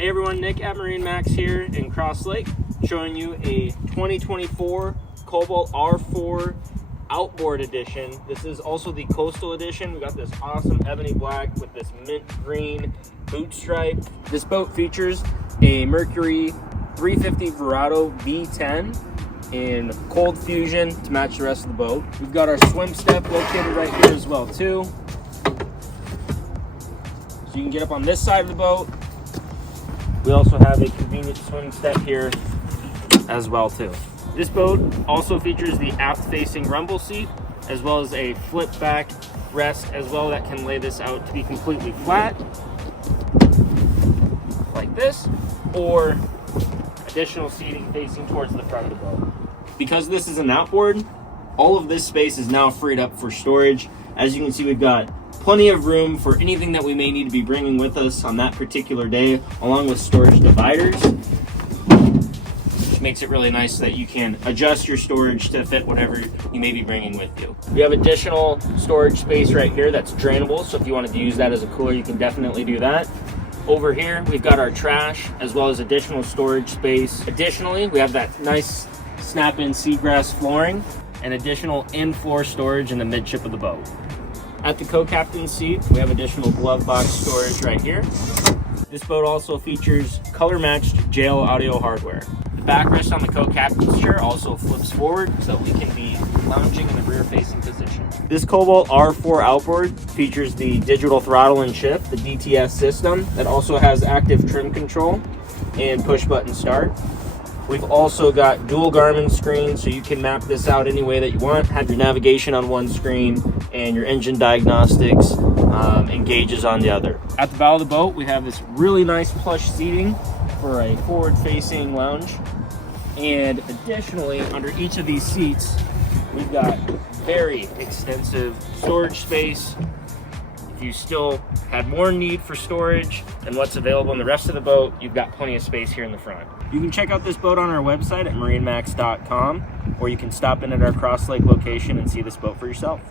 Hey everyone, Nick at MarineMax here in Cross Lake, showing you a 2024 Cobalt R4 Outboard edition. This is also the coastal edition. We got this awesome ebony black with this mint green boot stripe. This boat features a Mercury 350 Verado V10 in cold fusion to match the rest of the boat. We've got our swim step located right here as well too. So you can get up on this side of the boat. We also have a convenient swing step here as well too. This boat also features the aft facing rumble seat as well as a flip back rest as well that can lay this out to be completely flat like this, or additional seating facing towards the front of the boat. Because this is an outboard, all of this space is now freed up for storage. As you can see, we've got plenty of room for anything that we may need to be bringing with us on that particular day, along with storage dividers, which makes it really nice so that you can adjust your storage to fit whatever you may be bringing with you. We have additional storage space right here that's drainable, so if you wanted to use that as a cooler, you can definitely do that. Over here, we've got our trash as well as additional storage space. Additionally, we have that nice snap-in seagrass flooring and additional in-floor storage in the midship of the boat. At the co-captain's seat, we have additional glove box storage right here. This boat also features color-matched jail audio hardware. The backrest on the co-captain's chair also flips forward so that we can be lounging in the rear-facing position. This Cobalt R4 Outboard features the digital throttle and shift, the DTS system, that also has active trim control and push-button start. We've also got dual Garmin screens, so you can map this out any way that you want. Have your navigation on one screen and your engine diagnostics and gauges on the other. At the bow of the boat, we have this really nice plush seating for a forward-facing lounge. And additionally, under each of these seats, we've got very extensive storage space. If you still had more need for storage than what's available in the rest of the boat, you've got plenty of space here in the front. You can check out this boat on our website at MarineMax.com, or you can stop in at our Cross Lake location and see this boat for yourself.